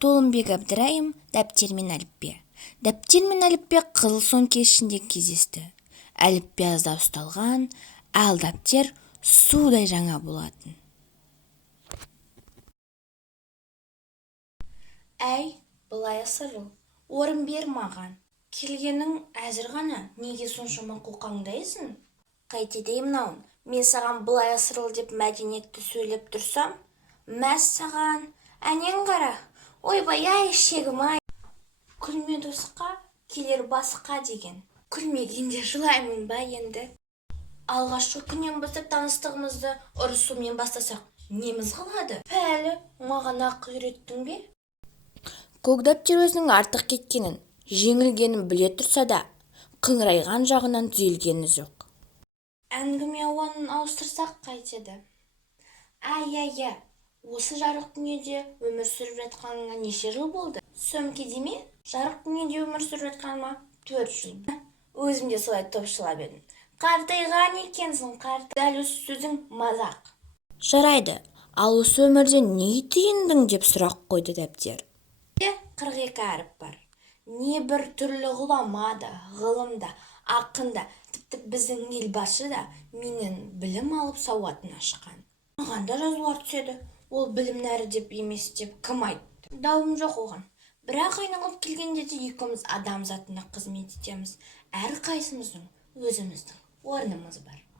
Толымбек Әбдірайым, дәптер мен әліппе. Дәптер мен әліппе қызыл сөмке ішінде кездесті. Әліппе азда ұсталған, ал дәптер судай жаңа болатын. Әй, былай асырыл, орын бер маған. Келгенің әзір ғана, неге соншама қоқаңдайсың? Қайтеді мынауын, мен саған былай асырыл деп мәдениетті сөйлеп тұрсам, мәз саған, әнен қара, ойбай ай шегім-ай. Күлме досқа, келер басқа деген. Күлмегенде жылаймын ба енді? Алғашқы күннен бастап таныстығымызды ұрысумен бастасақ, неміз қалады? Пәлі, маған ақыл үйреттің бе? Көк дәптер өзінің артық кеткенін, жеңілгенін біле тұрса да, қыңырайған жағынан түзелгені жоқ. Әңгіме ауанын ауыстырсақ қайтеді? Ай, осы жарық дүниеде өмір сүріп жатқаныңа неше жыл болды? Сөмке деме, жарық дүниеде өмір сүріп жатқаныма 4 жыл. Өзім де солай топшылап едім. Қартайған екенсің, дәл осы сөзің мазақ. Жарайды, ал осы өмірде не түйіндің деп сұрақ қойды дәптер. 42 әріп бар. Не бір түрлі ғұламада, ғылымда, ақында, тіпті біздің елбасы да менен білім алып сауатын ашқан. Маған да жазулар түседі. Ол білім нәрі деп емес деп кім айтты? Дауым жоқ оған. Бірақ айналып келгенде де екеуміз адам затына қызмет етеміз. Әр қайсымыздың өзіміздің орнымыз бар.